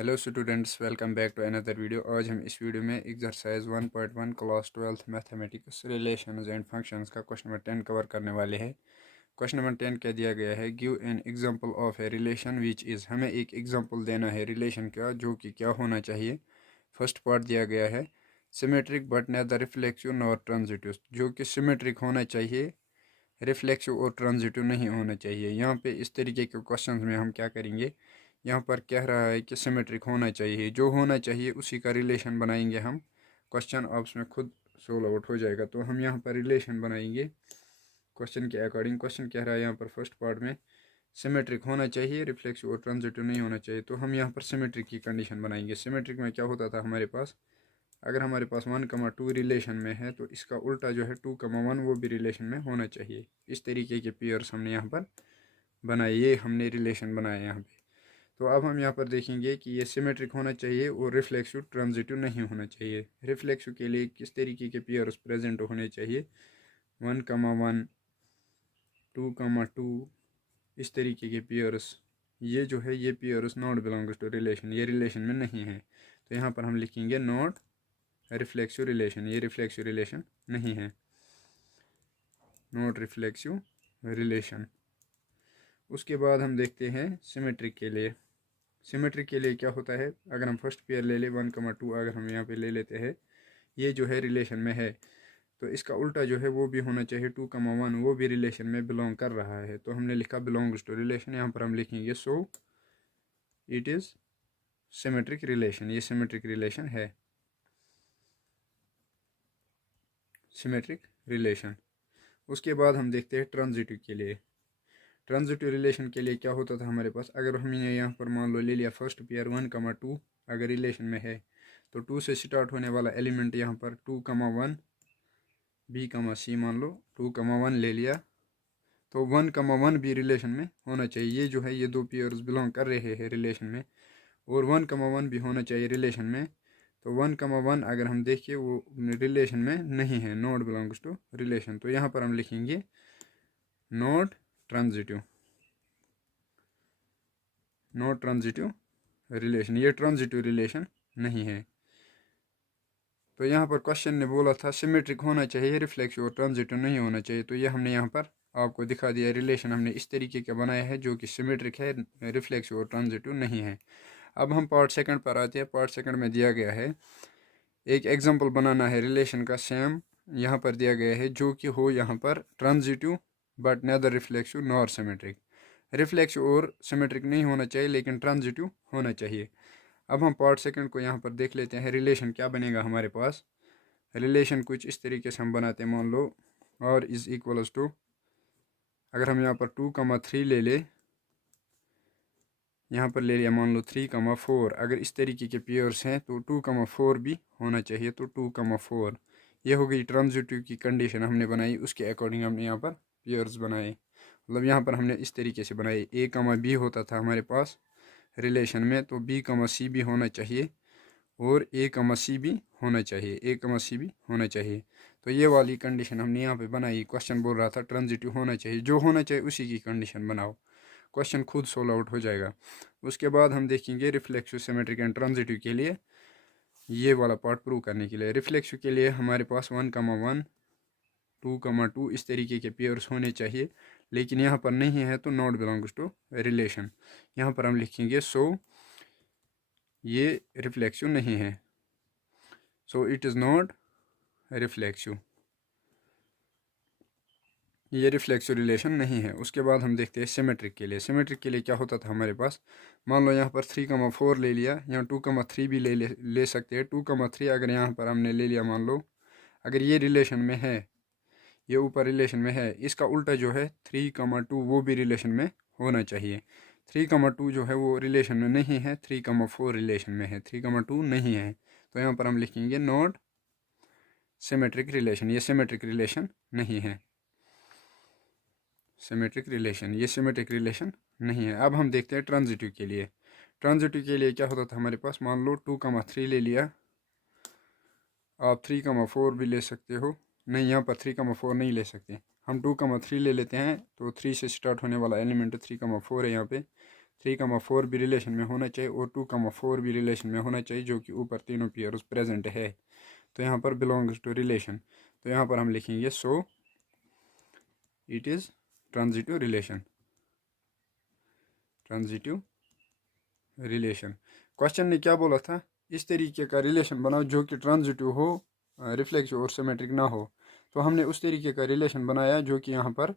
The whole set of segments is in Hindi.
Hello students, welcome back to another video. आज हम इस वीडियो में exercise 1.1 class 12th mathematics relations and functions का क्वेश्चन नंबर 10 कवर करने वाले हैं। क्वेश्चन नंबर 10 क्या दिया गया है? Give an example of a relation which is. हमें एक एग्जांपल देना है रिलेशन का, जो कि क्या होना चाहिए। फर्स्ट पार्ट दिया गया है symmetric but neither reflexive nor transitive, जो कि सिमेट्रिक होना चाहिए, रिफ्लेक्सिव और ट्रांजिटिव नहीं होना चाहिए। यहाँ पे इस तरीके के क्वेश्चंस में हम क्या करेंगे, यहाँ पर कह रहा है कि सिमेट्रिक होना चाहिए, जो होना चाहिए उसी का रिलेशन बनाएंगे हम। क्वेश्चन आपस में खुद सोल्व आउट हो जाएगा। तो हम यहाँ पर रिलेशन बनाएंगे क्वेश्चन के अकॉर्डिंग। क्वेश्चन कह रहा है यहाँ पर फर्स्ट पार्ट में सिमेट्रिक होना चाहिए, रिफ्लेक्सिव और ट्रांजिटिव नहीं होना चाहिए। तो हम यहाँ पर सिमेट्रिक की कंडीशन बनाएंगे। सिमेट्रिक में क्या होता था हमारे पास, अगर हमारे पास 1,2 रिलेशन में है तो इसका उल्टा जो है 2,1 वो भी रिलेशन में होना चाहिए। इस तरीके के पेयर्स हमने यहाँ पर बनाए, ये हमने रिलेशन बनाए यहाँ पे। तो अब हम यहाँ पर देखेंगे कि ये सिमेट्रिक होना चाहिए और रिफ्लेक्सिव ट्रांजिटिव नहीं होना चाहिए। रिफ्लेक्सिव के लिए किस तरीके के पेयर्स प्रेजेंट होने चाहिए, 1,1 2,2 इस तरीके के पेयर्स। ये जो है ये pairs not belongs to relation, ये रिलेशन में नहीं है। तो यहाँ पर हम लिखेंगे नॉट रिफ्लेक्सिव रिलेशन, ये रिफ्लेक्सिव रिलेशन नहीं है, नॉट रिफ्लेक्सिव रिलेशन। उसके बाद हम देखते हैं सिमेट्रिक के लिए। सिमेट्रिक के लिए क्या होता है, अगर हम फर्स्ट पेयर ले लें 1,2, अगर हम यहाँ पे ले लेते हैं, ये जो है रिलेशन में है, तो इसका उल्टा जो है वो भी होना चाहिए 2,1, वो भी रिलेशन में बिलोंग कर रहा है। तो हमने लिखा बिलोंग्स टू रिलेशन, यहाँ पर हम लिखेंगे so it is symmetric relation, ये सिमेट्रिक रिलेशन है, सिमेट्रिक रिलेशन। उसके बाद हम देखते हैं ट्रांजिटिव के लिए। ट्रांजिटिव रिलेशन के लिए क्या होता था हमारे पास, अगर हमने यहाँ पर मान लो ले लिया फर्स्ट पेयर 1,2, अगर रिलेशन में है तो 2 से स्टार्ट होने वाला एलिमेंट यहाँ पर 2,1 B, C मान लो 2,1 ले लिया, तो 1,1 भी रिलेशन में होना चाहिए। ये जो है ये दो पेयर्स बिलोंग कर रहे हैं रिलेशन में, और 1,1 भी होना चाहिए रिलेशन में। तो 1,1 अगर हम देखिए वो रिलेशन में नहीं है, नॉट बिलोंग्स टू रिलेशन। तो यहाँ पर हम लिखेंगे not transitive, not transitive relation, ये ट्रांजिटिव रिलेशन नहीं है। तो यहाँ पर क्वेश्चन ने बोला था सिमेट्रिक होना चाहिए, रिफ्लेक्सिव और ट्रांजिटिव नहीं होना चाहिए। तो ये हमने यहाँ पर आपको दिखा दिया, रिलेशन हमने इस तरीके का बनाया है जो कि सिमेट्रिक है, रिफ्लेक्सिव और ट्रांजिटिव नहीं है। अब हम पार्ट सेकंड पर आते हैं। पार्ट सेकंड में दिया गया है एक एग्जांपल बनाना है रिलेशन का, सेम यहाँ पर दिया गया है, जो कि हो यहाँ पर transitive but neither reflexive nor symmetric. Reflexive और सिमेट्रिक नहीं होना चाहिए, लेकिन ट्रांजिटिव होना चाहिए। अब हम पार्ट सेकंड को यहाँ पर देख लेते हैं। रिलेशन क्या बनेगा हमारे पास, रिलेशन कुछ इस तरीके से हम बनाते हैं। मान लो और इज इक्वल्स टू, अगर हम यहाँ पर 2,3 ले ले, यहाँ पर ले लिया मान लो 3,4, अगर इस तरीके के पेयर्स हैं तो 2,4 भी होना चाहिए। तो 2,4 ये हो गई ट्रांजिटिव की कंडीशन हमने बनाई, उसके अकॉर्डिंग हमने यहाँ पर पेयर्स बनाए। मतलब यहाँ पर हमने इस तरीके से बनाए, A, B होता था हमारे पास रिलेशन में, तो B, C भी होना चाहिए और A, C भी होना चाहिए, A, C भी होना चाहिए। तो ये वाली कंडीशन हमने यहाँ पे बनाई। क्वेश्चन बोल रहा था ट्रांजिटिव होना चाहिए, जो होना चाहिए उसी की कंडीशन बनाओ, क्वेश्चन खुद सोल्व आउट हो जाएगा। उसके बाद हम देखेंगे रिफ्लेक्सिव, सिमेट्रिक एंड ट्रांजिटिव के लिए ये वाला पार्ट प्रूव करने के लिए। रिफ्लेक्सिव के लिए हमारे पास 1,1 2,2 इस तरीके के पेयर्स होने चाहिए, लेकिन यहाँ पर नहीं है, तो नॉट बिलोंग्स टू रिलेशन। यहाँ पर हम लिखेंगे सो ये रिफ्लेक्सिव नहीं है, so it is not reflexive, ये रिफ्लेक्सिव रिलेशन नहीं है। उसके बाद हम देखते हैं सिमेट्रिक के लिए। सिमेट्रिक के लिए क्या होता था हमारे पास, मान लो यहाँ पर 3,4 ले लिया, यहाँ 2,3 भी ले सकते हैं। 2,3 अगर यहाँ पर हमने ले लिया, मान लो अगर ये रिलेशन में है, ये ऊपर रिलेशन में है, इसका उल्टा जो है 3,2 वो भी रिलेशन में होना चाहिए। 3,2 जो है वो रिलेशन में नहीं है, 3,4 रिलेशन में है, 3,2 नहीं है। तो यहाँ पर हम लिखेंगे नॉट सिमेट्रिक रिलेशन, ये सिमेट्रिक रिलेशन नहीं है, सिमेट्रिक रिलेशन, ये सिमेट्रिक रिलेशन नहीं है। अब हम देखते हैं ट्रांजिटिव के लिए। ट्रांजिटिव के लिए क्या होता था हमारे पास, मान लो 2,3 ले लिया, आप 3,4 भी ले सकते हो, नहीं यहाँ पर 3,4 नहीं ले सकते, हम 2,3 ले लेते हैं। तो 3 से स्टार्ट होने वाला एलिमेंट 3,4 है यहाँ पे, 3,4 भी रिलेशन में होना चाहिए और 2,4 भी रिलेशन में होना चाहिए, जो कि ऊपर तीनों पेयर्स प्रेजेंट है। तो यहाँ पर बिलोंग्स टू रिलेशन, तो यहाँ पर हम लिखेंगे so it is transitive relation. Transitive relation, question ने क्या बोला था, इस तरीके का रिलेशन बनाओ जो कि ट्रांजिटिव हो, रिफ्लेक्सिव और सिमेट्रिक ना हो। तो हमने उस तरीके का रिलेशन बनाया जो कि यहाँ पर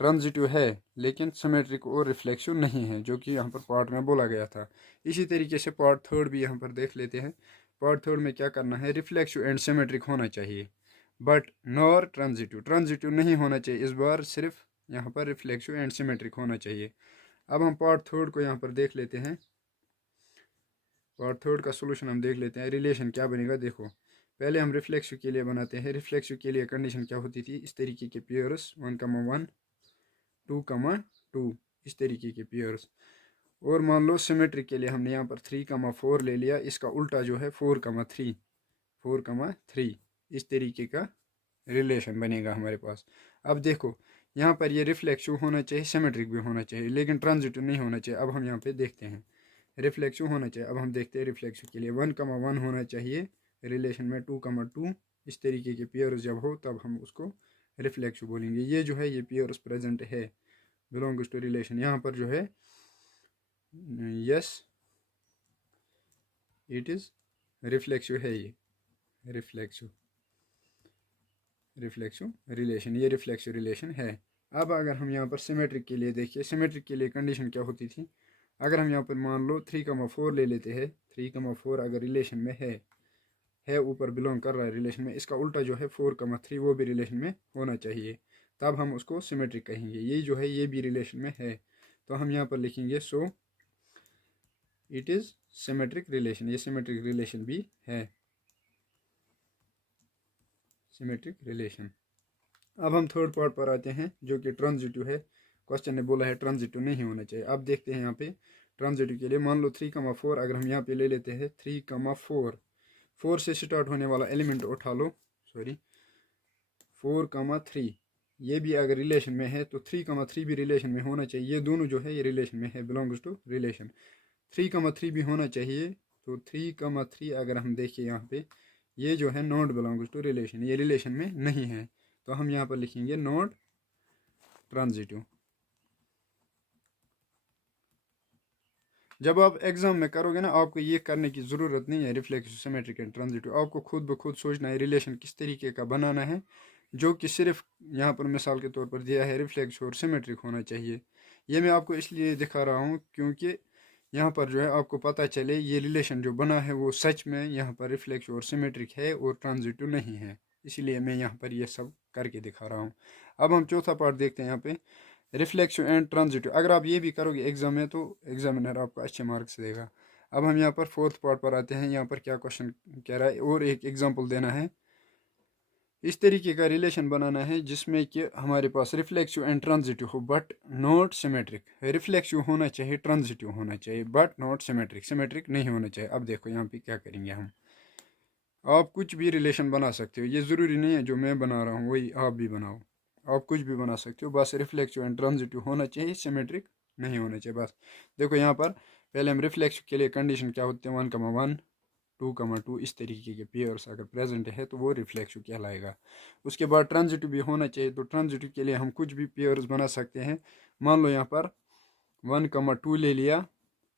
ट्रांजिटिव है लेकिन सिमेट्रिक और रिफ्लेक्सिव नहीं है, जो कि यहाँ पर पार्ट में बोला गया था। इसी तरीके से पार्ट थर्ड भी यहाँ पर देख लेते हैं। पार्ट थर्ड में क्या करना है, रिफ्लेक्सिव एंड सिमेट्रिक होना चाहिए बट नॉर ट्रांजिटिव। ट्रांजिटिव नहीं होना चाहिए इस बार, सिर्फ यहाँ पर रिफ्लेक्सिव एंड सिमेट्रिक होना चाहिए। अब हम पार्ट थर्ड को यहाँ पर देख लेते हैं। पार्ट थर्ड का सोल्यूशन हम देख लेते हैं। रिलेशन क्या बनेगा, देखो पहले हम रिफ्लेक्सिव के लिए बनाते हैं। रिफ्लेक्सिव के लिए कंडीशन क्या होती थी, इस तरीके के पेयर्स 1,1 2,2 इस तरीके के पेयर्स। और मान लो सिमेट्रिक के लिए हमने यहाँ पर 3,4 ले लिया, इसका उल्टा जो है 4,3 इस तरीके का रिलेशन बनेगा हमारे पास। अब देखो यहाँ पर ये रिफ्लेक्सिव होना चाहिए, सिमेट्रिक भी होना चाहिए, लेकिन ट्रांजिटिव नहीं होना चाहिए। अब हम यहाँ पे देखते हैं, रिफ्लेक्सिव होना चाहिए। अब हम देखते हैं रिफ्लेक्सिव के लिए 1,1 होना चाहिए रिलेशन में, 2,2 इस तरीके के पेयर्स जब हो तब हम उसको रिफ्लेक्सिव बोलेंगे। ये जो है ये पेयर्स प्रेजेंट है, बिलोंग्स टू रिलेशन। यहाँ पर जो है यस इट इज़ रिफ्लेक्सिव है, ये रिफ्लेक्सिव रिलेशन, ये रिफ्लेक्सिव रिलेशन है। अब अगर हम यहाँ पर सिमेट्रिक के लिए देखिए, सिमेट्रिक के लिए कंडीशन क्या होती थी, अगर हम यहाँ पर मान लो 3,4 ले लेते हैं, 3,4 अगर रिलेशन में है ऊपर बिलोंग कर रहा है रिलेशन में, इसका उल्टा जो है 4,3 वो भी रिलेशन में होना चाहिए, तब हम उसको सिमेट्रिक कहेंगे। ये जो है ये भी रिलेशन में है, तो हम यहाँ पर लिखेंगे so it is symmetric relation. ये सिमेट्रिक रिलेशन भी है, सिमेट्रिक रिलेशन। अब हम थर्ड पार्ट पर आते हैं जो कि ट्रांजिटिव है। क्वेश्चन ने बोला है ट्रांजिटिव नहीं होना चाहिए। अब देखते हैं यहाँ पे ट्रांजिटिव के लिए, मान लो 3,4 अगर हम यहाँ पे ले लेते हैं 3,4, 4 से स्टार्ट होने वाला एलिमेंट उठा लो, 4,3, ये भी अगर रिलेशन में है तो 3,3 भी रिलेशन में होना चाहिए। ये दोनों जो है ये रिलेशन में है, बिलोंग्स टू रिलेशन। 3,3 भी होना चाहिए, तो 3,3 अगर हम देखें यहाँ पे, ये जो है नॉट बिलोंग्स टू रिलेशन, ये रिलेशन में नहीं है, तो हम यहाँ पर लिखेंगे नॉट ट्रांजिटिव। जब आप एग्जाम में करोगे ना, आपको ये करने की ज़रूरत नहीं है रिफ्लेक्सिव, सिमेट्रिक एंड ट्रांजिटिव। आपको खुद ब खुद सोचना है रिलेशन किस तरीके का बनाना है, जो कि सिर्फ यहाँ पर मिसाल के तौर पर दिया है रिफ्लेक्सिव और सिमेट्रिक होना चाहिए। ये मैं आपको इसलिए दिखा रहा हूँ क्योंकि यहाँ पर जो है आपको पता चले ये रिलेशन जो बना है वो सच में यहाँ पर रिफ्लेक्सिव और सिमेट्रिक है और ट्रांजिटिव नहीं है, इसलिए मैं यहाँ पर ये सब करके दिखा रहा हूँ। अब हम चौथा पार्ट देखते हैं यहाँ पे, रिफ्लेक्सिव एंड ट्रांजिटिव। अगर आप ये भी करोगे एग्जाम में तो एग्जामिनर आपको अच्छे मार्क्स देगा। अब हम यहाँ पर फोर्थ पार्ट पर आते हैं। यहाँ पर क्या क्वेश्चन कह रहा है और एक एग्जाम्पल देना है। इस तरीके का रिलेशन बनाना है जिसमें कि हमारे पास रिफ्लेक्सिव एंड ट्रांजिटिव हो बट नॉट सिमेट्रिक। रिफ्लेक्सिव होना चाहिए, ट्रांजिटिव होना चाहिए बट नॉट सिमेट्रिक, सिमेट्रिक नहीं होना चाहिए। अब देखो यहाँ पे क्या करेंगे हम, आप कुछ भी रिलेशन बना सकते हो, ये ज़रूरी नहीं है जो मैं बना रहा हूँ वही आप भी बनाओ, आप कुछ भी बना सकते हो, बस रिफ्लेक्सिव एंड ट्रांजिटिव होना चाहिए, सिमेट्रिक नहीं होना चाहिए बस। देखो यहाँ पर पहले हम रिफ्लेक्सिव के लिए कंडीशन क्या होती है, 1,1 2,2 इस तरीके के पेयर्स अगर प्रेजेंट है तो वो रिफ्लेक्सिव कहलाएगा। उसके बाद ट्रांजिटिव भी होना चाहिए, तो ट्रांजिटिव के लिए हम कुछ भी पेयर्स बना सकते हैं। मान लो यहाँ पर 1,2 ले लिया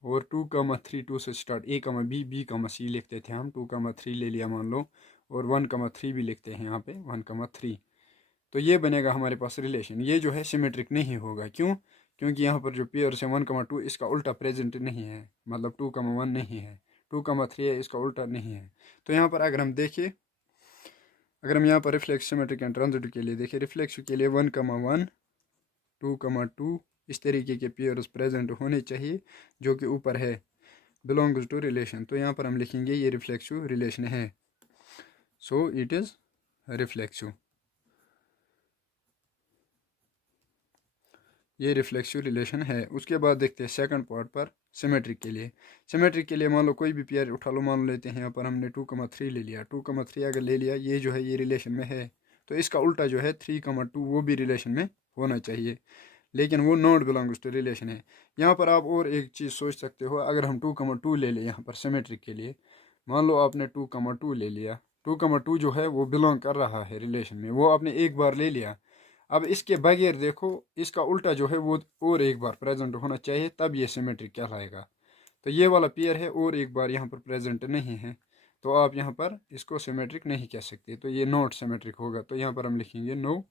और 2,3, 2 से स्टार्ट, B,C लिखते थे हम, 2,3 ले लिया मान लो, और 1,3 भी लिखते हैं यहाँ पे 1,3, तो ये बनेगा हमारे पास रिलेशन। ये जो है सिमेट्रिक नहीं होगा, क्यों, क्योंकि यहाँ पर जो पेयर्स है 1,2 इसका उल्टा प्रेजेंट नहीं है, मतलब 2,1 नहीं है, 2,3 है इसका उल्टा नहीं है। तो यहाँ पर अगर हम देखें, अगर हम यहाँ पर रिफ्लेक्सिव, सिमेट्रिक एंड ट्रांजिटिव के लिए देखें, रिफ्लेक्सिव के लिए 1,1 2,2 इस तरीके के पेयर्स प्रेजेंट होने चाहिए जो कि ऊपर है, बिलोंग्स टू रिलेशन। तो यहाँ पर हम लिखेंगे ये रिफ्लेक्सिव रिलेशन है, सो इट इज़ रिफ्लेक्सिव, ये रिफ्लेक्सिव रिलेशन है। उसके बाद देखते हैं सेकंड पार्ट पर, सिमेट्रिक के लिए। सिमेट्रिक के लिए मान लो कोई भी पेयर उठा लो, मान लेते हैं यहाँ पर हमने 2,3 ले लिया, 2,3 अगर ले लिया, ये जो है ये रिलेशन में है, तो इसका उल्टा जो है 3,2 वो भी रिलेशन में होना चाहिए। लेकिन वो नॉट बिलोंग्स टू रिलेशन है। यहाँ पर आप और एक चीज़ सोच सकते हो, अगर हम 2,2 ले लें यहाँ पर सिमेट्रिक के लिए, मान लो आपने 2,2 ले लिया, 2,2 जो है वो बिलोंग कर रहा है रिलेशन में, वो आपने एक बार ले लिया। अब इसके बगैर देखो, इसका उल्टा जो है वो और एक बार प्रेजेंट होना चाहिए, तब ये सिमेट्रिक कहलाएगा। तो ये वाला पेयर है और एक बार यहाँ पर प्रेजेंट नहीं है, तो आप यहाँ पर इसको सिमेट्रिक नहीं कह सकते, तो ये नॉट सिमेट्रिक होगा। तो यहाँ पर हम लिखेंगे no,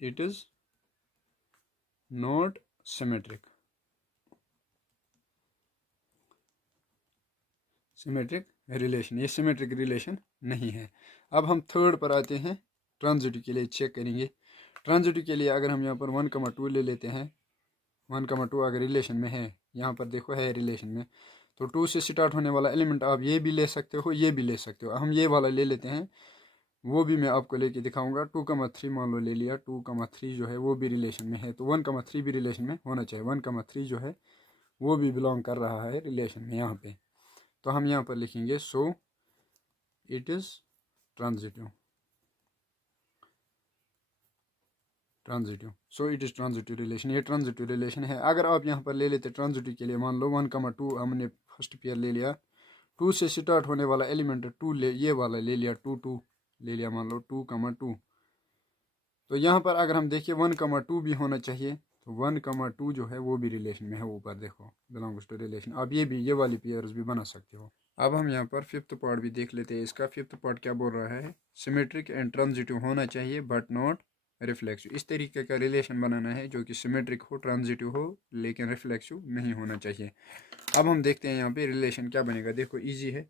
it is not symmetric, symmetric relation, ये सिमेट्रिक रिलेशन नहीं है। अब हम थर्ड पर आते हैं, ट्रांजिटिव के लिए चेक करेंगे। ट्रांजिटिव के लिए अगर हम यहाँ पर 1,2 ले लेते हैं, 1,2 अगर रिलेशन में है, यहाँ पर देखो है रिलेशन में, तो 2 से स्टार्ट होने वाला एलिमेंट आप ये भी ले सकते हो, ये भी ले सकते हो। हम ये वाला ले लेते हैं, वो भी मैं आपको लेके दिखाऊंगा। 2,3 मान लो ले लिया, 2,3 जो है वो भी रिलेशन में है, तो 1,3 भी रिलेशन में होना चाहिए। 1,3 जो है वो भी बिलोंग कर रहा है रिलेशन में यहाँ पे। तो हम यहाँ पर लिखेंगे so it is transitive, transitive, so it is transitive relation, ये ट्रांजिटिव रिलेशन है। अगर आप यहाँ पर ले लेते ट्रांजिटिव के लिए, मान लो 1,2 हमने फर्स्ट पेयर ले लिया, 2 से स्टार्ट होने वाला एलिमेंट 2 ले, ये वाला ले लिया, 2 ले लिया, मान लो 2,2। तो यहाँ पर अगर हम देखिए 1,2 भी होना चाहिए, तो 1,2 जो है वो भी रिलेशन में है, ऊपर देखो बिलोंग्स टू रिलेशन। आप ये भी, ये वाली पेयर्स भी बना सकते हो। अब हम यहाँ पर फिफ्थ पार्ट भी देख लेते हैं इसका। फिफ्थ पार्ट क्या बोल रहा है, सिमेट्रिक एंड ट्रांजिटिव होना चाहिए बट नॉट रिफ्लेक्सिव। इस तरीके का रिलेशन बनाना है जो कि सिमेट्रिक हो, ट्रांजिटिव हो, लेकिन रिफ्लेक्सिव नहीं होना चाहिए। अब हम देखते हैं यहाँ पे रिलेशन क्या बनेगा। देखो इजी है,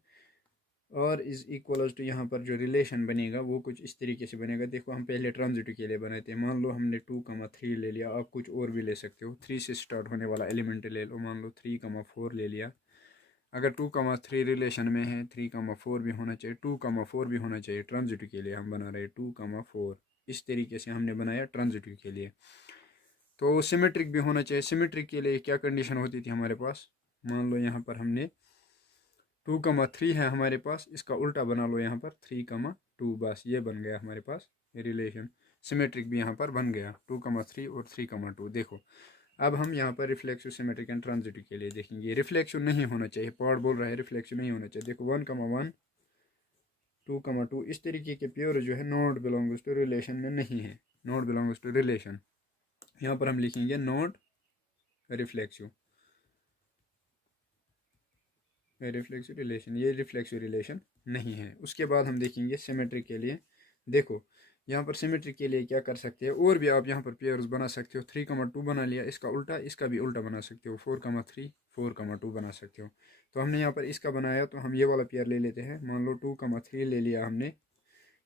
और इज इक्वल्स टू, यहाँ पर जो रिलेशन बनेगा वो कुछ इस तरीके से बनेगा। देखो हम पहले ट्रांजिटिव के लिए बनाते हैं। मान लो हमने 2,3 ले लिया, आप कुछ और भी ले सकते हो, 3 से स्टार्ट होने वाला एलिमेंट ले लो, मान लो 3,4 ले लिया। अगर 2,3 रिलेशन में है, 3,4 भी होना चाहिए, 2,4 भी होना चाहिए। ट्रांजिटिव के लिए हम बना रहे हैं 2,4, इस तरीके से हमने बनाया ट्रांजिटिव के लिए। तो सिमेट्रिक भी होना चाहिए। सिमेट्रिक के लिए क्या कंडीशन होती थी हमारे पास, मान लो यहाँ पर हमने 2,3 है हमारे पास, इसका उल्टा बना लो यहाँ पर 3,2, बस ये बन गया हमारे पास रिलेशन। सिमेट्रिक भी यहाँ पर बन गया, 2,3 और 3,2। देखो अब हम यहाँ पर रिफ्लेक्सिव, सिमेट्रिक एंड ट्रांजिटिव के लिए देखेंगे। रिफ्लेक्सिव नहीं होना चाहिए, पार्ट बोल रहा है रिफ्लेक्सिव नहीं होना चाहिए। देखो 1,1, 2,2 इस तरीके के पेयर जो है नॉट बिलोंग्स टू रिलेशन में नहीं है, नॉट बिलोंग्स टू रिलेशन। यहाँ पर हम लिखेंगे नॉट रिफ्लेक्सिव, रिफ्लेक्सिव रिलेशन, ये रिफ्लेक्सिव रिलेशन नहीं है। उसके बाद हम देखेंगे सिमेट्रिक के लिए। देखो यहाँ पर सिमेट्रिक के लिए क्या कर सकते हैं, और भी आप यहाँ पर पेयर्स बना सकते हो। 3,2 बना लिया, इसका उल्टा, इसका भी उल्टा बना सकते हो, 4,3, 4,2 बना सकते हो। तो हमने यहाँ पर इसका बनाया, तो हम ये वाला पेयर ले लेते हैं। मान लो 2,3 ले लिया हमने,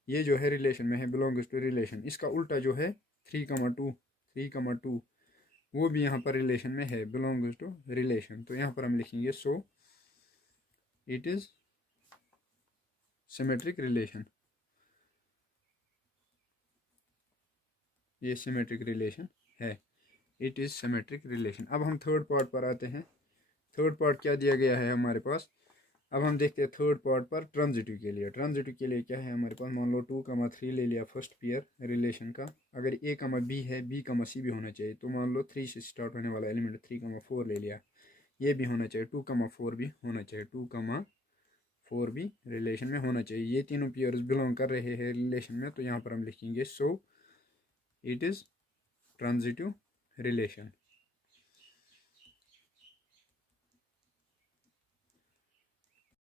ये जो है रिलेशन में है, बिलोंग्स टू रिलेशन। इसका उल्टा जो है 3,2, 3,2 वो भी यहाँ पर रिलेशन में है, बिलोंग्स टू रिलेशन। तो यहाँ पर हम लिखेंगे so it is symmetric relation, ये सिमेट्रिक रिलेशन है, इट इज़ सिमेट्रिक रिलेशन। अब हम थर्ड पार्ट पर आते हैं। थर्ड पार्ट क्या दिया गया है हमारे पास, अब हम देखते हैं थर्ड पार्ट पर ट्रांजिटिव के लिए। ट्रांजिटिव के लिए क्या है हमारे पास, मान लो 2,3 ले लिया फर्स्ट पेयर रिलेशन का। अगर A,B है, B,C भी होना चाहिए, तो मान लो 3 से स्टार्ट होने वाला एलिमेंट 3,4 ले लिया, ये भी होना चाहिए, 2,4 भी होना चाहिए, 2,4 भी रिलेशन में होना चाहिए। ये तीनों पेयर्स बिलोंग कर रहे हैं रिलेशन में, तो यहाँ पर हम लिखेंगे so it is transitive relation.